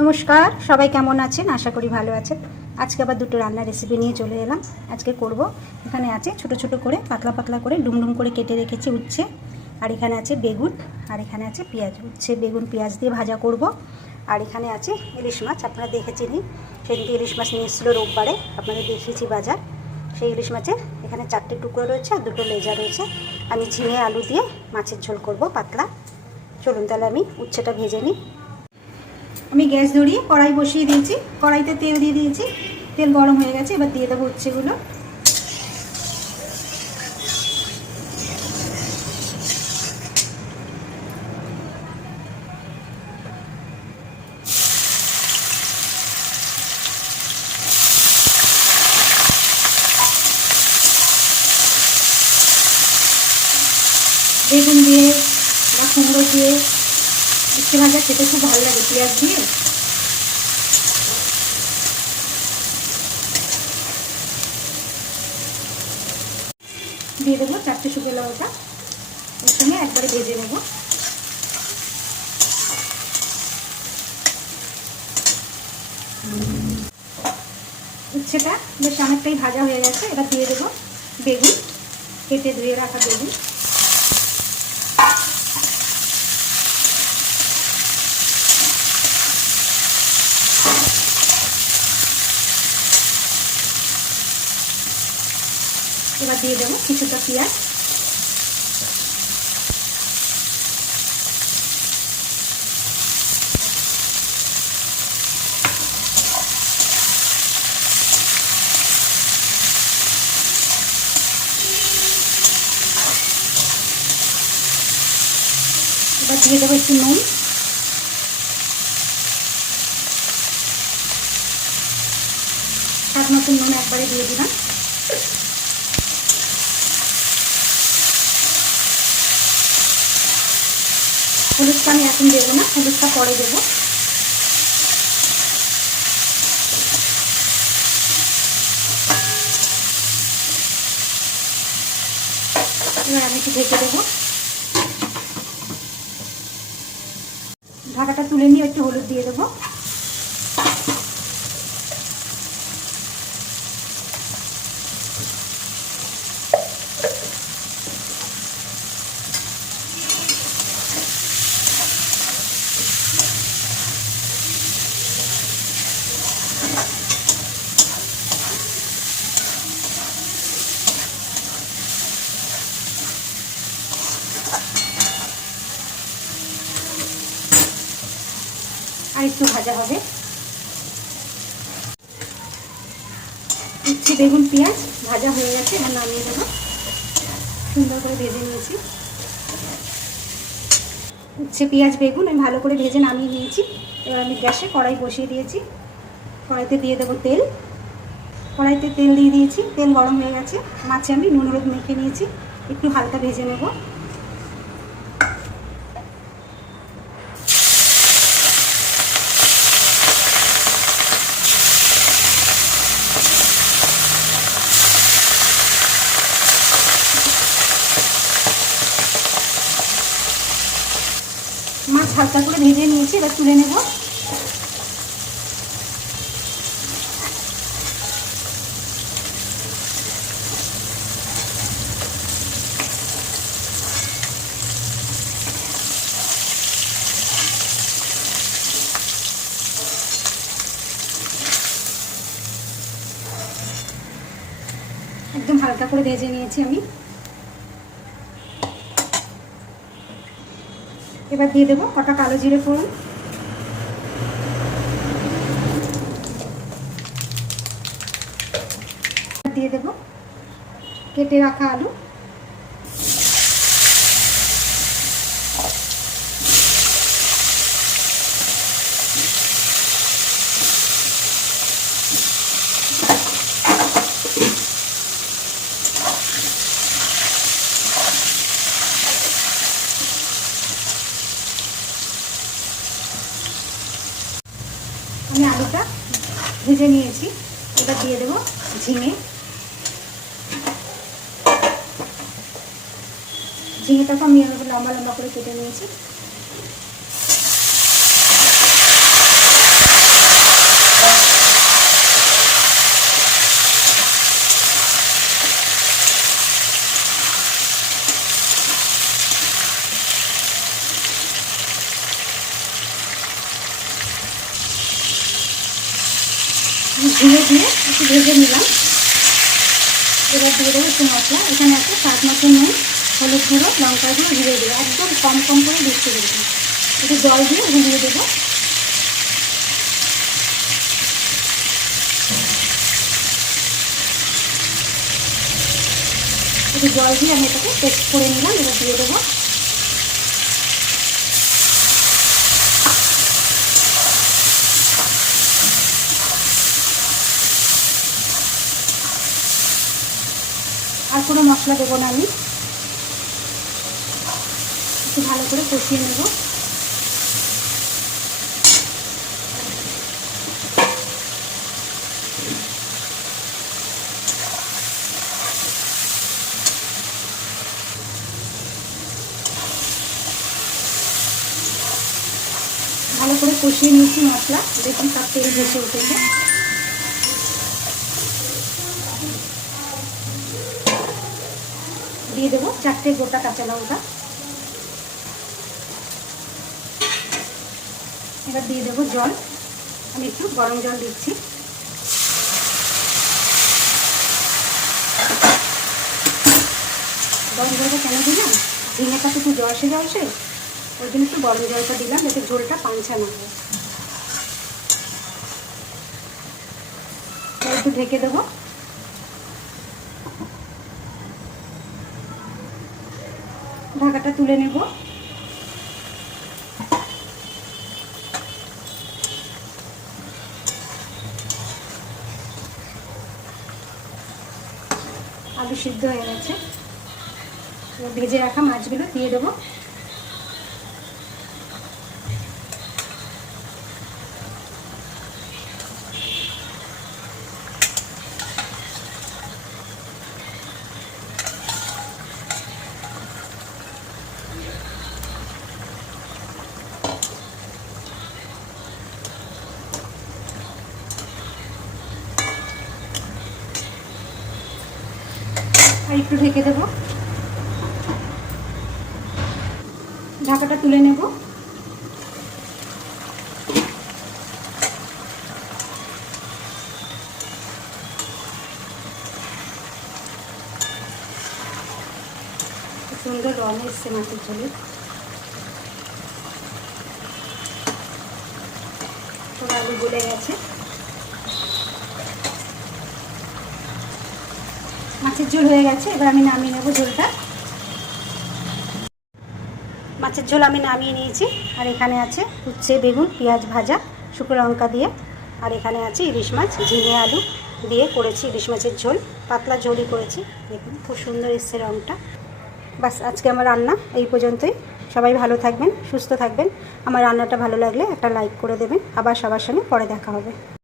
নমস্কার, সবাই কেমন আছেন? আশা করি ভালো আছেন। আজকে আবার দুটো রান্নার রেসিপি নিয়ে চলে এলাম। আজকে করব, এখানে আছে ছোট ছোট করে পাতলা পাতলা করে ডুমডুম করে কেটে রেখেছি উচ্ছে, আর এখানে আছে বেগুন, আর এখানে আছে পেঁয়াজ। উচ্ছে বেগুন পেঁয়াজ দিয়ে ভাজা করব। আর এখানে আছে ইলিশ মাছ, আপনারা দেখেছেনই, সেদিকে ইলিশ মাছ নিয়ে এসেছিলো রোববারে, আপনাদের দেখিয়েছি বাজার। সেই ইলিশ মাছের এখানে 4টে টুকরো রয়েছে আর 2টো লেজা রয়েছে। আমি ঝিঙে আলু দিয়ে মাছের ঝোল করব পাতলা। চলুন তাহলে আমি উচ্ছেটা ভেজে নিই। আমি গ্যাস ধরিয়ে কড়াই বসিয়ে দিয়েছি, কড়াইতে তেল দিয়ে দিয়েছি, তেল গরম হয়ে গেছে। এবার দিয়ে দেবো উচ্ছেগুলো। বেগুন দিয়ে বা কুমড়ো দিয়ে উচ্ছে ভাজা খেতে খুব ভালো লাগে পেঁয়াজ দিয়ে। দিয়ে দেবো 4টে শুকনো লঙ্কা, এর সঙ্গে একবারে ভেজে নেব। উচ্ছেটা বেশ অনেকটাই ভাজা হয়ে গেছে। এবার দিয়ে দেবো বেগুন, কেটে ধুয়ে রাখা বেগুন। এবার দিয়ে দেবো কিছুটা পেঁয়াজ। এবার দিয়ে দেবো একটু নুন, স্বাদ মতন নুন একবারে দিয়ে দিলাম। হলুদটা আমি এখন দেবো না, হলুদটা পরে দেবো। এবার আমি একটু ঢেকে দেবো। ঢাকাটা তুলে নিয়ে একটু হলুদ দিয়ে দেবো। আর একটু ভাজা হবে। উচ্ছে বেগুন পেঁয়াজ ভাজা হয়ে গেছে, এবার নামিয়ে দেবো। সুন্দর করে ভেজে নিয়েছি উচ্ছে পেঁয়াজ বেগুন, আমি ভালো করে ভেজে নামিয়ে নিয়েছি। এবার আমি গ্যাসে কড়াই বসিয়ে দিয়েছি। কড়াইতে দিয়ে দেবো তেল। কড়াইতে তেল দিয়ে দিয়েছি, তেল গরম হয়ে গেছে। মাছে আমি নুন হলুদ মেখে নিয়েছি, একটু হালকা ভেজে নেব। মাছ হালকা করে ভেজে নিয়েছি, এবার তুলে নেব। একদম হালকা করে ভেজে নিয়েছি আমি। এবার দিয়ে দেবো কটা কালো জিরে ফোড়ন, দিয়ে দেবো কেটে রাখা আলু, আমি আলুটা ভেজে নিয়েছি। এবার দিয়ে দেবো ঝিঙে। ঝিঙেটাকে আমি লম্বা লম্বা করে কেটে নিয়েছি। ধীরে ধীরে একটু ভেজে নিলাম। এবার দিয়ে দেবো একটু মশলা। এখানে আছে স্বাদ মতো নুন, হলুদ গুঁড়ো, লঙ্কা গুঁড়ো, জিরে গুঁড়ো, একদম কম কম করে দিচ্ছি। কিন্তু একটু জল দিয়ে গুলিয়ে দেবো। একটু জল দিয়ে আমি এটাকে পেস্ট করে নিলাম। এবার দিয়ে দেবো আর কোনো মশলা দেবো না, আমি একটু ভালো করে কষিয়ে নেব। ভালো করে কষিয়ে নিয়েছি মশলা, দেখুন সব তেল ভেসে উঠেছে। দিয়ে দেবো 4টে গোটা কাঁচা লঙ্কা। এবার দিয়ে দেবো জল। আমি একটু গরম জল দিচ্ছি। গরম জলটা কেন দিলাম, ঝিঙেটা তো একটু জলসে জলসে, ওই জন্য একটু গরম জলটা দিলাম যাতে ঝোলটা পাঞ্চা না হয়। একটু ঢেকে দেবো। ঢাকাটা তুলে নেব। আলু সিদ্ধ হয়ে গেছে। ভেজে রাখা মাছগুলো দিয়ে দেবো। আর একটু ঢেকে দেবো। ঢাকাটা তুলে নেব। সুন্দর রং এসছে মাছের ঝোলে। পুরো আলু গলে গেছে। মাছের ঝোল হয়ে গেছে। এবার আমি নামিয়ে নেব ঝোলটা। মাছের ঝোল আমি নামিয়ে নিয়েছি। আর এখানে আছে উচ্ছে, বেগুন, পেঁয়াজ ভাজা শুকনো লঙ্কা দিয়ে। আর এখানে আছে ইলিশ মাছ, ঝিঙে আলু দিয়ে করেছি ইলিশ মাছের ঝোল। পাতলা ঝোলই করেছি। দেখুন খুব সুন্দর এসছে রঙটা। বাস, আজকে আমার রান্না এই পর্যন্তই। সবাই ভালো থাকবেন, সুস্থ থাকবেন। আমার রান্নাটা ভালো লাগলে একটা লাইক করে দেবেন। আবার সবার সঙ্গে পরে দেখা হবে।